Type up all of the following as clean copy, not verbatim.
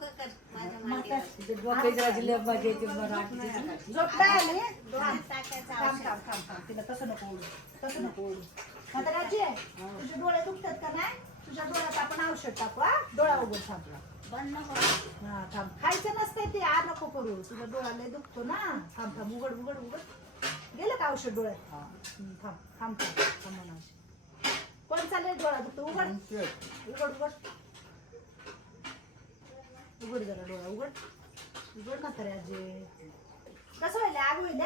डोकं कर माझ्या झोप काय आली टाकायचं थांब थांब थांब थांब तिला तसं नको ओढू तसं नको ओढू आता राजी तुझे डोळे दुखतात का नाही तुझ्या डोळ्यात आपण औषध टाकू हा डोळा उघड थांबला बंद नको हा थांब खायचं नसतंय ते आ नको करू तुझा डोळा लय दुखतो ना थांब थांब उघड उघड उघड गेलं का औषध डोळ्यात थांब थांब थांब थांब म्हणा कोण चाललंय डोळा दुखतो उघड उघड उघड उघड जरा डोळा उघड उघड ना तरी आजी कसं व्हायला आग होईल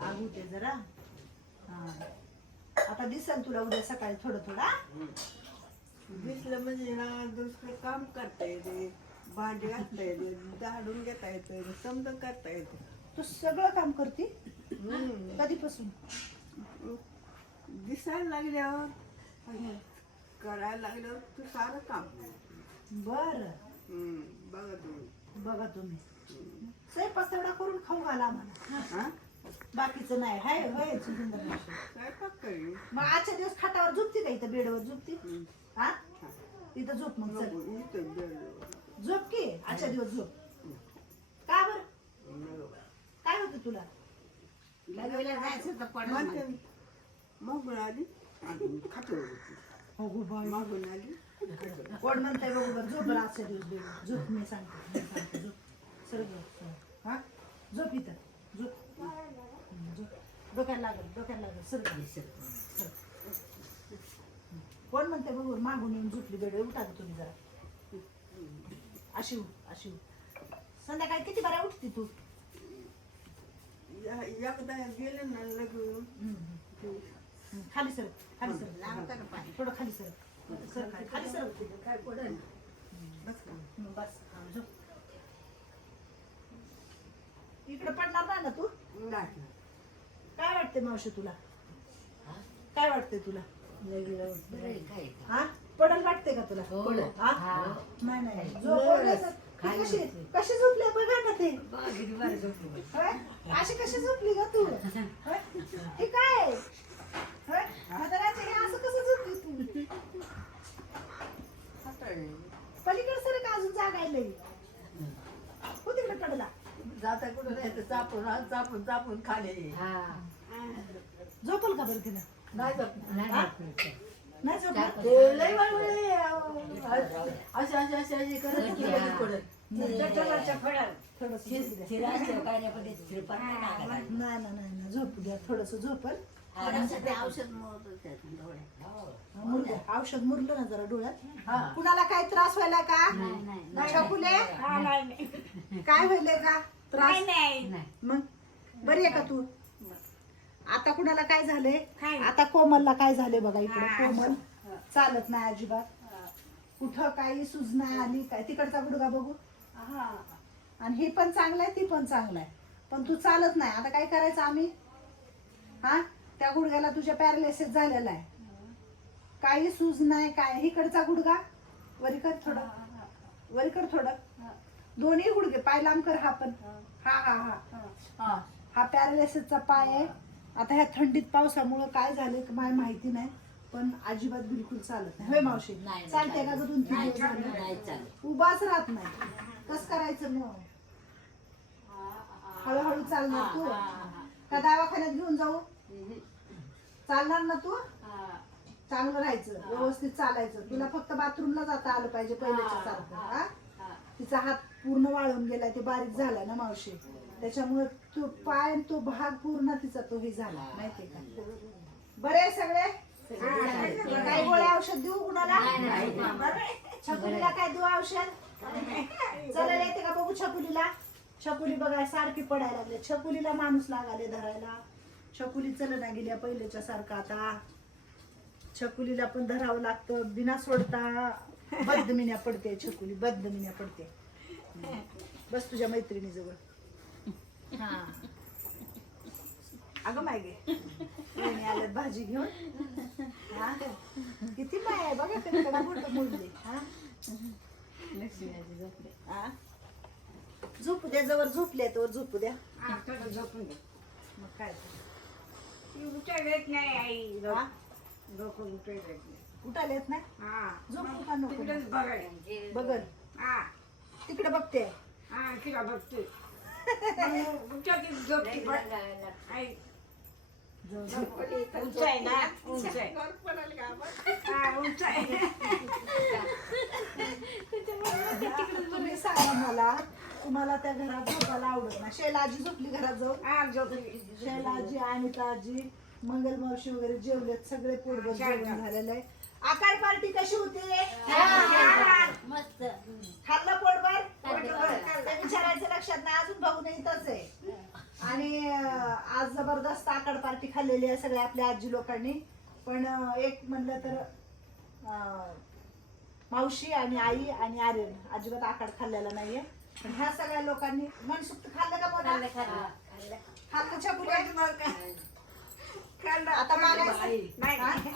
आग होते जरा हा आता दिसल तुला उद्या सकाळी थोडं थोडं दिसलं म्हणजे ना दुसरं काम करता येते भांडी घालता येते झाडून घेता येते समजा करता येते तू सगळं काम करते कधीपासून दिसायला लागल्यावर करायला लागल्यावर तू सारं काम बर बघा तुम्ही बघा तुम्ही स्वयंपाक तेवढा करून खाऊ घाला आम्हाला हा बाकीचं नाही हाय होय सुंदर मावशी. स्वयंपाक करी मग आजच्या दिवस खाटावर झोपती का इथं बेडवर झोपती हा इथं झोप मग चल इथं बेड झोप की आजच्या दिवस झोप का बर काय होतं तुला लग्नाला जायचं तर पडलं म्हणते मागून आली खातो हो गो बाई मागून आली कोण म्हणताय बघू बरं झोप बरं आजच्या दिवस बेडवर झोप मी सांगते झोप सर झोप हा झोप इथं झोप झोप डोक्याला लागत सर कोण म्हणते बघू मागून येऊन झोपली बेडवर उठा तुम्ही जरा अशी संध्याकाळी किती बऱ्या उठती तू एकदा गेले ना लगून खाली सर लागतं का पाणी थोडं खाली सर खाली सर काय पडेल बस झोप इकडे पडणार नाही ना तू नाही काय वाटते मावशी तुला काय वाटते तुला काय हा पडल वाटते का तुला पडल हा नाही झोप कशी झोपली बघा ना ते होय? अशी कशी झोपली का तू होय? हे काय होय? आता रात्री हे असं कसं झोपली तू पलीकडे सर का अजून जागायला हो तिकडे पडला जाता कुठं नाही तर चापून खाली झोपल का बरं तिला नाही जात नाही झोपला ते लय वाळवळे अशी करत नाही झोपू द्या थोडस झोपल औषध मोडत औषध मुरलं ना जरा डोळ्यात कुणाला काय त्रास व्हायला का छकुले काय व्हायलंय का त्रास मग बरी आहे का तू आता कुणाला काय झालंय आता कोमलला काय झालंय बघा इकडे कोमल चालत नाही अजिबात कुठं काही सुजना आली काय तिकडचा गुडगा बघू आणि हे पण चांगलं आहे ती पण चांगलं आहे पण तू चालत नाही आता काय करायचं आम्ही हा त्या गुडघ्याला तुझ्या पॅरालिसिस झालेला आहे काही सूज नाही काय इकडचा गुडगा वरी कर थोडं दोन्ही गुडघे पाय लांब कर हा पण हा पॅरालिसिसचा पाय आहे आता ह्या थंडीत पावसामुळं काय झालं मला माहिती नाही पण अजिबात बिलकुल चालत नाही होय मावशी चालते का ग 2-3 दिवस झाले? उभाच राहत नाही कसं करायचं मग हळूहळू चालणार तू का दवाखान्यात घेऊन जाऊ चालणार ना तू चांगलं राहायचं व्यवस्थित चालायचं तुला फक्त बाथरूमला जाता आलं पाहिजे पहिल्याच्या सारखं हा तिचा हात पूर्ण वाळून गेलाय ते बारीक झालाय ना मावशी त्याच्यामुळे तो पाय तो भाग पूर्ण तिचा तो हे झाला माहितीये का बरे आहे सगळे काय गोळ्या औषध देऊ कुणाला छकुलीला काय देऊ औषध चालायला येते का बघू छकुली बघा सारखी पडायला लागले छकुलीला माणूस लागाले धरायला छकुली चलना गेल्या पहिल्याच्या सारखं आता छकुलीला पण धरावं लागतं बिना सोडता बदमिन्या पडते छकुली बदमिन्या पडते बस तुझ्या मैत्रिणी जवळ हा अगं माय गे आल्यात भाजी घेऊन हा किती माय आहे बघा कडा मोठं मुलले हा लक्ष्मी आजी झोपले हा झोपू द्या जवळ झोपले तर झोपू द्या झोपून दे मग काय उठायला येत नाही आई हा? डोकं उठायला येत नाही उठायला येत नाही झोपू का नको तिकडेच बघायला बघल हा तिकडे बघते. हा तिला बघते उठा ती झोपती पण आई उंच आहे ना उंच आहे हा उंच आहे तुम्ही सांगा मला, तुम्हाला त्या घरात झोपायला आवडत ना? शैलाजी झोपली घरात जाऊन. हा झोपली शैलाजी, अनिताजी, मंगल मावशी वगैरे जेवलेत, सगळे पोटभर जेवण झालेलं आहे. आकाड पार्टी कशी होती? मस्त खाल्लं पोटभर? ते विचारायचं लक्षात नाही, अजून बघून इथंच आहे. आणि आज जबरदस्त आकाड पार्टी खाल्लेली आहे सगळ्या आपल्या आजी लोकांनी. पण एक म्हणलं तर मावशी आणि आई आणि आर्यन अजिबात आकाड खाल्लेला नाहीये. पण ह्या सगळ्या लोकांनी मनसुक्त खाल्लं का? मोठा खाल्लं छकुल्या? आता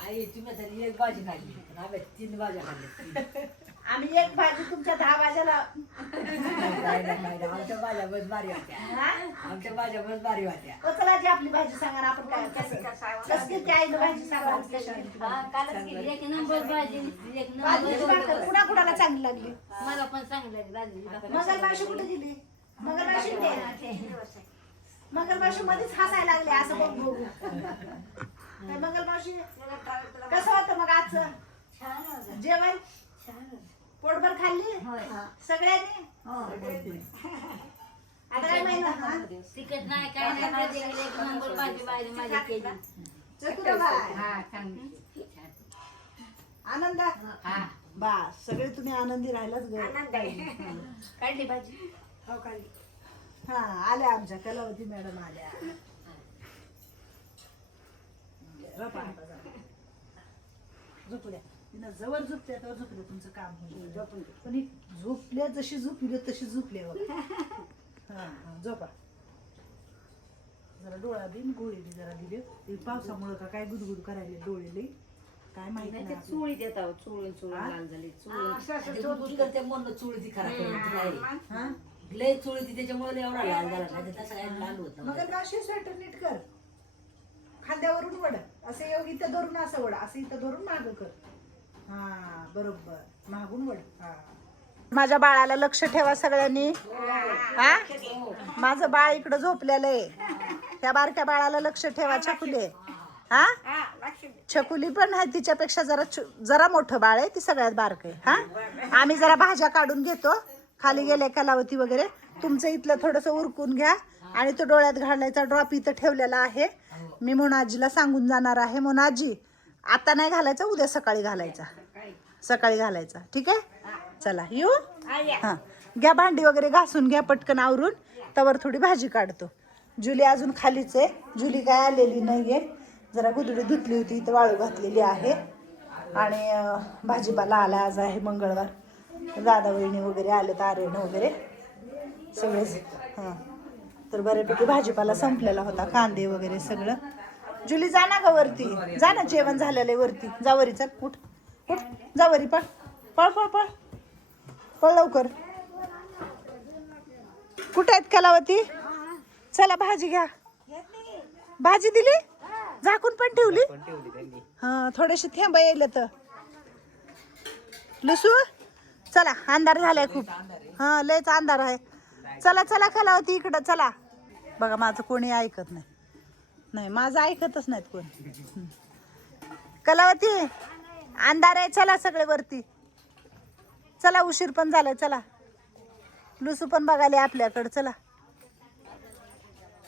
आई तुम्ही तरी एक भाजी खाल्ली आम्ही 3 भाज्या खाल्ल्या आम्ही एक भाजी तुमच्या 10 भाज्याला. आमच्या भाज्या बस भारी होत्या आमच्या भाज्या बस भारी होत्या हो, चला जी आपली भाजी सांगा ना, आपण काय कसं केली आईनं भाजी सांगा. एक नंबर भाजी कुणाकुणाला चांगली लागली? मला पण चांगलं मंगलमावशी कुठे गेली? मंगलमावशी मध्येच हसायला लागले असं बघ बघू. काय मंगलमावशी कसं होतं मग आजचं जेवण? पोटभर खाल्ली सगळ्यांनी? आता काय माहिती तिकट नाही काय नाही एक नंबर भाजी भाजी माझी केली आनंद बा सगळे तुम्ही आनंदी राहिलाच ग. काढली भाजी हो काढली. हा आल्या आमच्या कलावती मॅडम आल्या. झोपू द्या तिनं जवळ झोपते तर झोपले तुमचं काम होईल. पण ही झोपल्या जशी झोपली तशी झोपले बघ. हा हा झोपा. जरा डोळा दिन गोळी बी जरा दिली. ते पावसामुळे का काय गुदगुद करायला डोळे लई काय माहिती नाही. चुळी देत आहोत चुळून चुळून लाल झाली चुळून करते म्हणून चुळती खराब हा लय चुळती त्याच्यामुळे एवढा लाल झाला नाही तसं काय लाल होत मग अशी स्वेटर नीट कर. खांद्यावरून वड असं इथं धरून असं वड असं इथं धरून माग कर. हा बरोबर मागून वड. हा माझ्या बाळाला लक्ष ठेवा सगळ्यांनी. हा माझं बाळ इकडं झोपलेलं आहे. त्या बारक्या बाळाला लक्ष ठेवा. छकुली हा छकुली पण आहे तिच्यापेक्षा जरा मोठं बाळ आहे. ती सगळ्यात बारक आहे. हा आम्ही जरा भाज्या काढून घेतो. खाली गेले कलावती वगैरे. तुमचं इथलं थोडंसं उरकून घ्या. आणि तो डोळ्यात घालायचा ड्रॉप इथं ठेवलेला आहे. मी मोनाजीला सांगून जाणार आहे. मोनाजी आता नाही घालायचा, उद्या सकाळी घालायचा. सकाळी घालायचा ठीक आहे. चला येऊ. हा घ्या भांडी वगैरे घासून घ्या पटकन आवरून. तवर थोडी भाजी काढतो. जुली अजून खालीच आहे. जुली काय आलेली नाहीये. जरा गुदडी धुतली होती इथं वाळू घातलेली आहे. आणि भाजीपाला आला. आज आहे मंगळवार. दादा वहिनी वगैरे आले तर आर्यन वगैरे सगळेच. हां तर बऱ्यापैकी भाजीपाला संपलेला होता. कांदे वगैरे सगळं. जुली जा ना ग वरती. जा ना जेवण झालेलं आहे वरती. जा वरी चल. उठ उठ जा वरी. पळ पळ पळ पळ पळ लवकर. कुठे आहेत कलावती? चला भाजी घ्या. भाजी दिली झाकून पण ठेवली. हा थोडेसे थेंब येईल तर. लुसू चला अंधार झालाय खूप. हा लयच अंधार आहे. चला चला कलावती इकडं चला. बघा माझं कोणी ऐकत नाही. नाही माझं ऐकतच नाहीत कोण. कलावती अंधार आहे. चला सगळे वरती चला. उशीर पण झालाय. चला लुसू पण बघायला आपल्याकडं. चला